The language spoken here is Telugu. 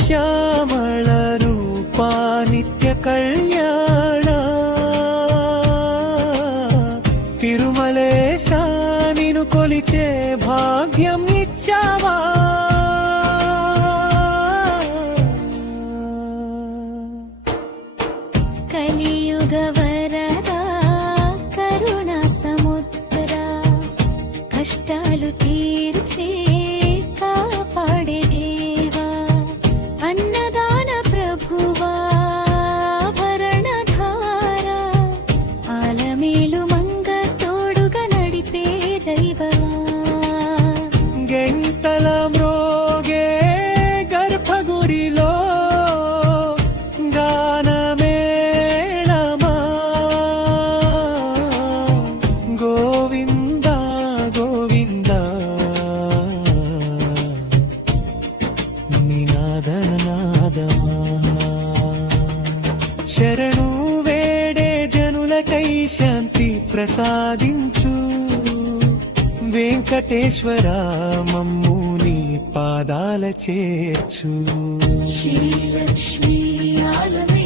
శ్యామళ రూపా నిత్య కళ్యాణ తిరుమలేశ నిను కొలిచే భాగ్యం ఇచ్చావా. కలియుగ వరదా కరుణా సముద్ర కష్టాలు తీర్చే కాపాడే దేవా అన్నదాన ప్రభువా భరణధార ఆలమేలు మంగ తోడుగా నడిపే దైవమా. గంటల మ్రోగే గర్భగుడిలో గానమేళమా గోవింద గోవింద నినాదనాదమా. శరణు వేడే జనులకై శాంతి ప్రసాదించు వెంకటేశ్వర మమ్ము నీ పాదాల చేర్చు. శ్రీ లక్ష్మీ ఆలమే